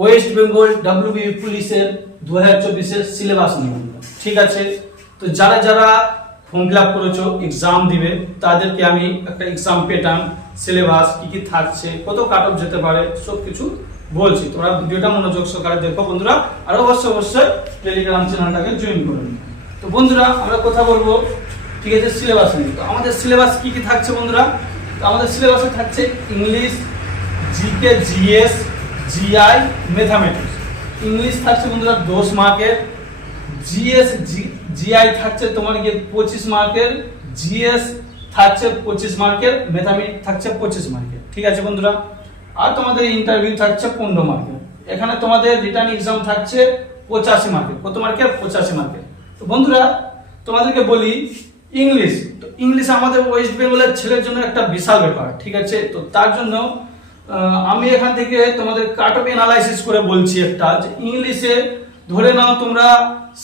West Bengal WB পুলিশের দু হাজার চব্বিশের সিলেবাস নিয়ে। ঠিক আছে? তো যারা যারা ফর্ম ফিল আপ করেছ এক্সাম দিবে, তাদেরকে আমি একটা এক্সাম প্যাটার্ন সিলেবাস কী কী থাকছে, কত কাট অফ যেতে পারে সব কিছু বলছি। তোমরা ভিডিওটা মনোযোগ সহকারে দেখো বন্ধুরা, আর অবশ্যই অবশ্যই টেলিগ্রাম চ্যানেলটাকে জয়েন করে তো বন্ধুরা, আমরা কথা বলব, ঠিক আছে সিলেবাস নিয়ে। তো আমাদের সিলেবাস কী কী থাকছে বন্ধুরা? তো আমাদের সিলেবাসে থাকছে English GK GS GI mathematics English থাকছে বন্ধুরা দশ মার্কের। জিএস জিআই থাকছে তোমার গিয়ে পঁচিশ মার্কের। জিএস থাকছে পঁচিশ মার্কের। ম্যাথামেটিক্স থাকছে পঁচিশ মার্কের। ঠিক আছে বন্ধুরা? আর তোমাদের ইন্টারভিউ থাকছে পনেরো মার্কের। এখানে তোমাদের রিটার্ন এক্সাম থাকছে পঁচাশি মার্কের। কত মার্কের? পঁচাশি মার্কের। তো বন্ধুরা, তোমাদেরকে বলি ইংলিশ তো ইংলিশ আমাদের ওয়েস্ট বেঙ্গলের ছেলের জন্য একটা বিশাল ব্যাপার। ঠিক আছে? তো তার জন্য আমি এখান থেকে তোমাদের কাট অফ অ্যানালাইসিস করে বলছি একটা, যে ইংলিশে ধরে নাও তোমরা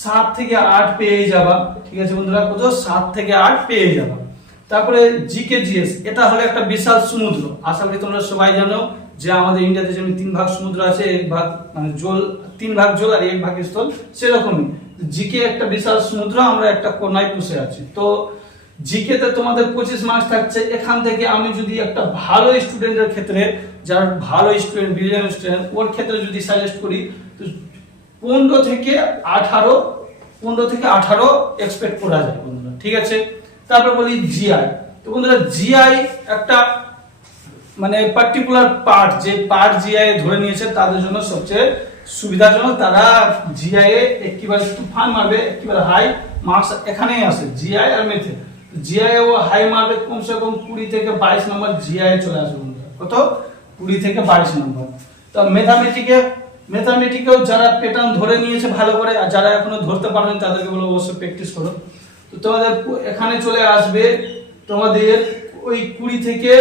সাত থেকে আট পেয়ে যাবা, ঠিক আছে বন্ধুরা? কত সাত থেকে আট পেয়ে যাবা। তারপরে জিকে জিএস এটা হলো একটা বিশাল সমুদ্র। আশা করি তোমরা সবাই জানো যে আমাদের ইন্ডিয়াতে যেমন তিন ভাগ সমুদ্র আছে, এক ভাগ মানে জল, তিন ভাগ জল আর এক ভাগ স্থল, সেরকমই। জিকে একটা বিশাল সমুদ্র, আমরা একটা কোনায় পুষে আছি। তো জিকে তে তোমাদের পঁচিশ মার্কস থাকছে। এখান থেকে আমি যদি একটা ভালো স্টুডেন্টের ক্ষেত্রে, যার ভালো স্টুডেন্ট ব্রিলিয়ান্ট স্টুডেন্ট ওর ক্ষেত্রে যদি সাজেস্ট করি, তো পনেরো থেকে আঠারো, পনেরো থেকে আঠারো এক্সপেক্ট করা যায় বন্ধুরা, ঠিক আছে? তারপর বলি জিআই তো বন্ধুরা জিআই একটা মানে পার্টিকুলার পার্ট যে পার্ট জিআই ধরে নিয়েছে, তাদের জন্য সবচেয়ে সুবিধাজনক। তারা জিআই এ একেবারে তুফান মারবে একেবারে হাই মার্কস এখানেই আসে জিআই আর মেথে জিআই ও হাই মারবে কমসে কম কুড়ি থেকে বাইশ নম্বর জিআই চলে আসবে কত? কুড়ি থেকে বাইশ নম্বর তো ম্যাথামেটিকে ম্যাথামেটিকেও যারা প্যাটার্ন ধরে নিয়েছে ভালো করে, আর যারা এখনও ধরতে পারেন তাদেরকে বলো অবশ্যই প্র্যাকটিস করো। তো তোমাদের এখানে চলে আসবে তোমাদের ওই কুড়ি থেকে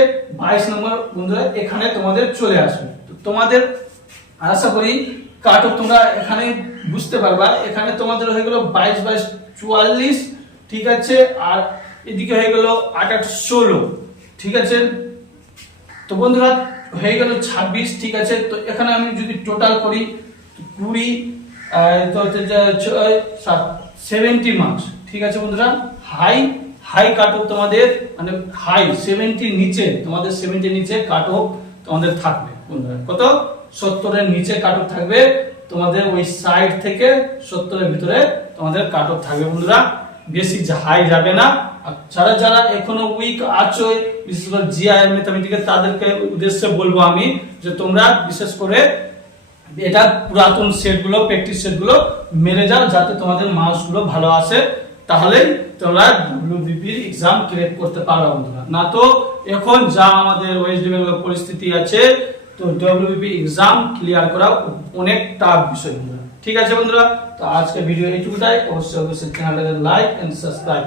বাইশ নম্বর বন্ধুরা, এখানে তোমাদের চলে আসবে। তো তোমাদের আশা করি কাট তোমরা এখানে বুঝতে পারবা। এখানে তোমাদের হয়ে গেল বাইশ বাইশ চুয়াল্লিশ, ঠিক আছে? আর এদিকে হয়ে গেল আট আট ষোলো, ঠিক আছে? তো বন্ধুরা, হয়ে গেল ছাব্বিশ, ঠিক আছে? তো এখানে আমি যদি টোটাল করি কুড়ি তো সেভেন্টি মার্কস ঠিক আছে বন্ধুরা? হাই হাই কাট অফ তোমাদের মানে হাই সেভেন্টি নিচে, তোমাদের সেভেন্টি নিচে কাট অফ তোমাদের থাকবে, বন্ধুরা। কত? সত্তরের নিচে কাট অফ থাকবে, তোমাদের ওই সাইড থেকে সত্তরের ভিতরে তোমাদের কাট অফ থাকবে, বন্ধুরা। বেশি হাই যাবে না। যারা যারা এখনও উইক আছো, বিশেষ করে জিআই ম্যাথামেটিক্যাল তাদেরকে উদ্দেশ্যে বলব আমি যে তোমরা বিশেষ করে এটা পুরাতন সেটগুলো প্র্যাকটিস সেটগুলো মেরে যাও যাতে তোমাদের মার্কসগুলো ভালো আসে। তাহলে তোমরা ডব্লিউবিপির এক্সাম ক্লিয়ার করতে পারো বন্ধুরা। না তো এখন যা আমাদের ওয়েস্ট বেঙ্গলের পরিস্থিতি আছে তো ডব্লিউবিপি এক্সাম ক্লিয়ার করা অনেক টাফ বিষয় বন্ধুরা। ঠিক আছে বন্ধুরা? তো আজকে ভিডিও এইটুকুটাই। অবশ্যই অবশ্যই চ্যানেলটাকে লাইক এন্ড সাবস্ক্রাইব